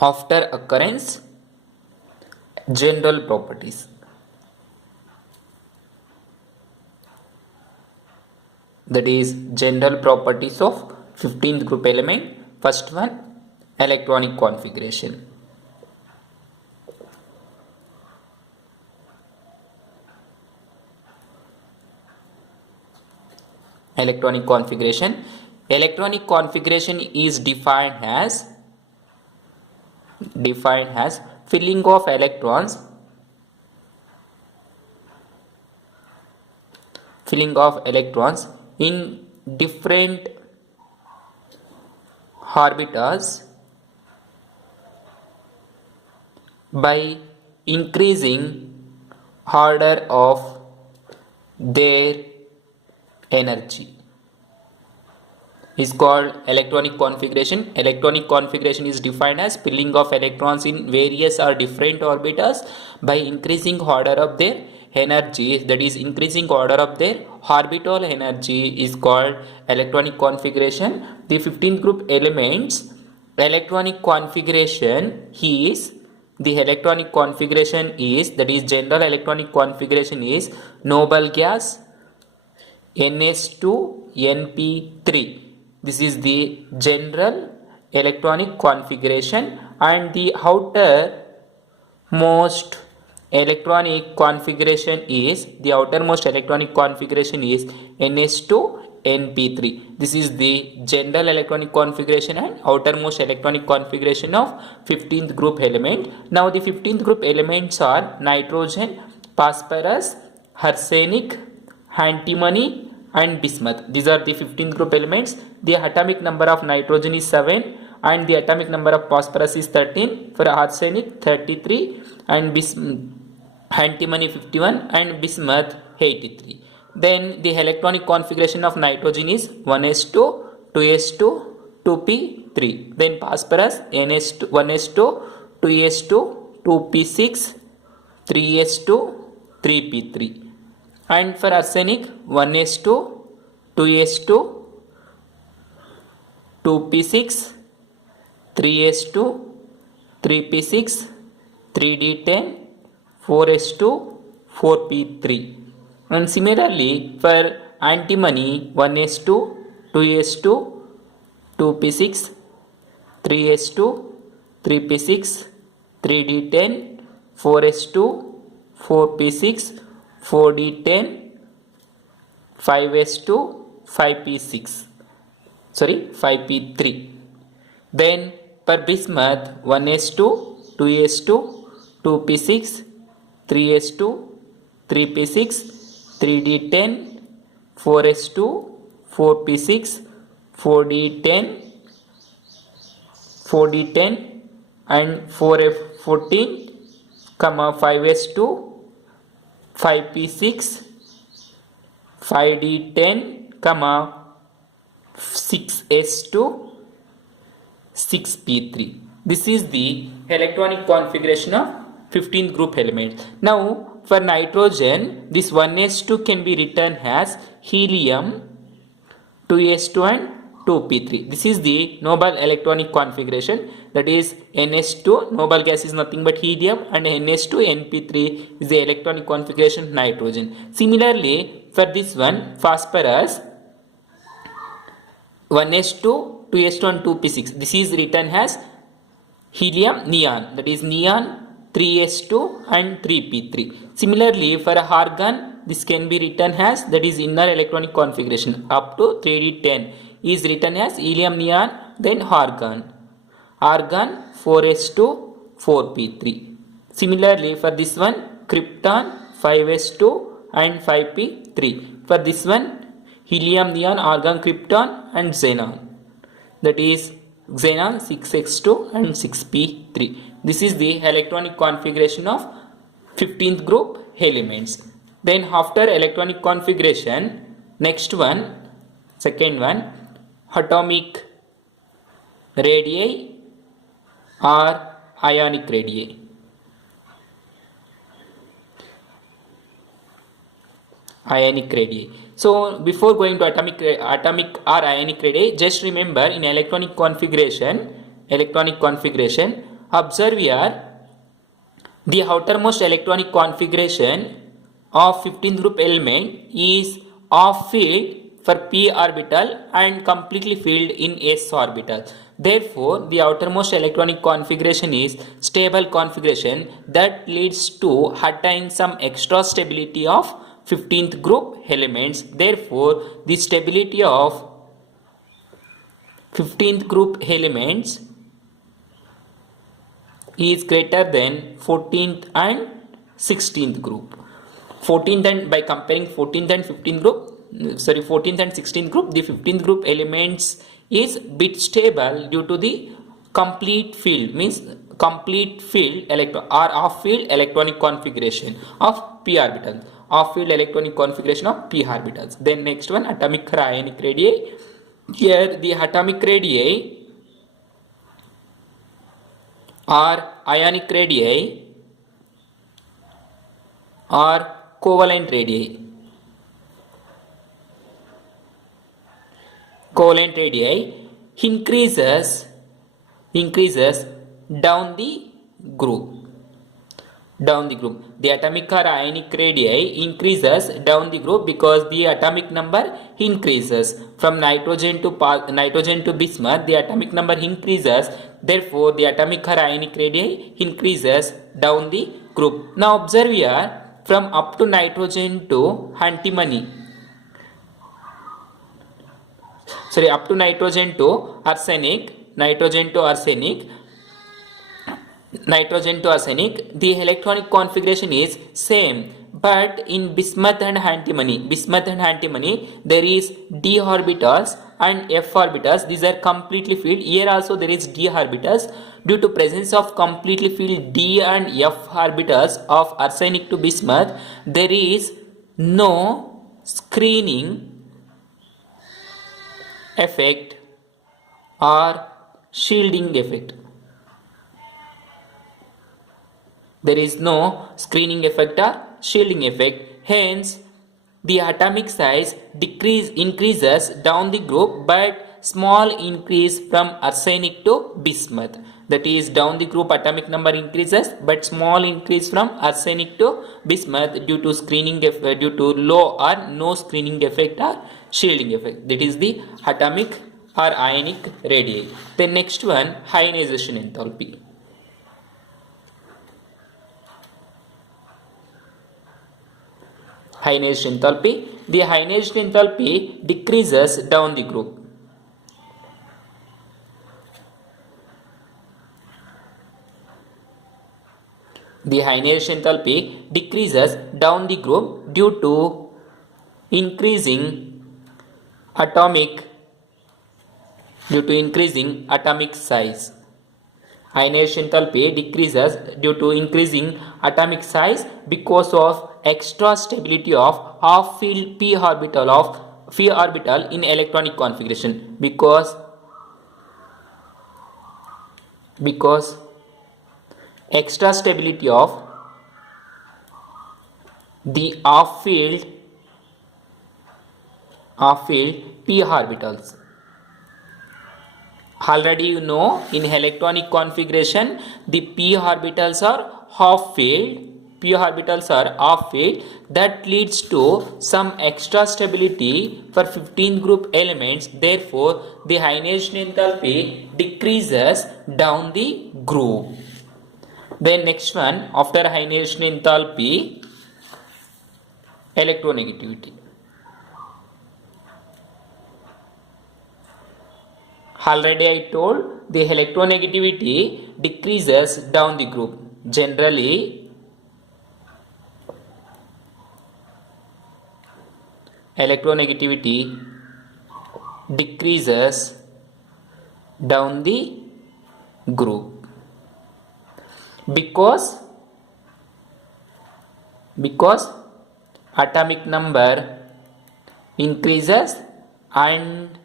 After occurrence, general properties. That is general properties of 15th group element. First one, electronic configuration. Electronic configuration. Electronic configuration is defined as filling of electrons in different orbitals by increasing order of their energy is called electronic configuration. Electronic configuration is defined as filling of electrons in various or different orbitals by increasing order of their energy, that is increasing order of their orbital energy is called electronic configuration. The 15th group elements electronic configuration is that is general electronic configuration is noble gas NH2 NP3. This is the general electronic configuration, and the outermost electronic configuration is NH2 NP3. This is the general electronic configuration and outermost electronic configuration of 15th group element. Now the 15th group elements are nitrogen, phosphorus, arsenic, antimony and bismuth. These are the 15th group elements. The atomic number of nitrogen is 7 and the atomic number of phosphorus is 13, for arsenic 33 and antimony 51 and bismuth 83. Then the electronic configuration of nitrogen is 1s2, 2s2, 2p3. Then phosphorus NH2, 1s2, 2s2, 2p6, 3s2, 3p3. And for arsenic 1s2, 2s2, 2p6, 3s2, 3p6, 3d10, 4s2, 4p3. And similarly for antimony 1s2, 2s2, 2p6, 3s2, 3p6, 3d10, 4s2, 4p6, 4d10, 5s2, 5p3. Then for bismuth 1s2, 2s2, 2p6, 3s2, 3p6, 3d10, 4s2, 4p6, 4d10, 4d10 and 4f14, 5s2, 5p6, 5d10, 6s2, 6p3. This is the electronic configuration of 15th group element. Now for nitrogen, this 1s2 can be written as helium, 2s2 and 2p3. This is the noble electronic configuration, that is NH2, noble gas is nothing but helium, and NH2 NP3 is the electronic configuration of nitrogen. Similarly for this one, phosphorus 1s2, 2s2 and 2p6, this is written as helium neon, that is neon 3s2 and 3p3. Similarly for argon, this can be written as, that is inner electronic configuration up to 3d10 is written as helium neon, then argon 4s2, 4p3. Similarly for this one, krypton 5s2 and 5p3. For this one, helium neon, argon, krypton and xenon, that is xenon 6s2 and 6p3. This is the electronic configuration of 15th group elements. Then after electronic configuration, next one, second one, atomic radii or ionic radii. Ionic radii. So before going to atomic or ionic radii, just remember in electronic configuration Observe here, the outermost electronic configuration of 15th group element is off field for p orbital and completely filled in s orbital. Therefore, the outermost electronic configuration is stable configuration that leads to attain some extra stability of 15th group elements. Therefore, the stability of 15th group elements is greater than 14th and 16th group. 14th and by comparing 14th and 15th group, 14th and 16th group, the 15th group elements is bit stable due to the complete field, means complete field electron or off field electronic configuration of p orbitals, off field electronic configuration of p orbitals. Then next one, atomic or ionic radii. Here the atomic radii or ionic radii or covalent radii. Covalent radii increases down the group. The atomic or ionic radii increases down the group because the atomic number increases. From nitrogen to bismuth, the atomic number increases. Therefore, the atomic or ionic radii increases down the group. Now observe here, from up to nitrogen to antimony. Up to nitrogen to arsenic, the electronic configuration is same, but in bismuth and antimony, there is d orbitals and f orbitals. These are completely filled. Here also there is d orbitals. Due to presence of completely filled d and f orbitals of arsenic to bismuth, there is no screening effect or shielding effect. There is no screening effect or shielding effect. Hence, the atomic size increases down the group, but small increase from arsenic to bismuth. That is, down the group atomic number increases, but small increase from arsenic to bismuth due to screening effect, due to low or no screening effect or shielding effect. That is the atomic or ionic radii. The next one, ionization enthalpy. Ionization enthalpy. The ionization enthalpy decreases down the group. The ionization enthalpy decreases down the group due to increasing atomic size. Ionization enthalpy decreases due to increasing atomic size because of extra stability of half field p orbital in electronic configuration, because extra stability of the off field p orbitals. Already you know, in electronic configuration the p orbitals are half field, that leads to some extra stability for 15th group elements. Therefore, the ionization enthalpy decreases down the group. Then next one, after ionization enthalpy, electronegativity. Already I told, the electronegativity decreases down the group. Generally, electronegativity decreases down the group because atomic number increases and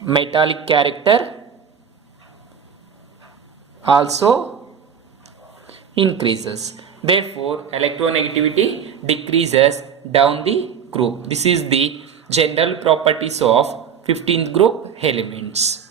metallic character also increases. Therefore, electronegativity decreases down the group. This is the general properties of 15th group elements.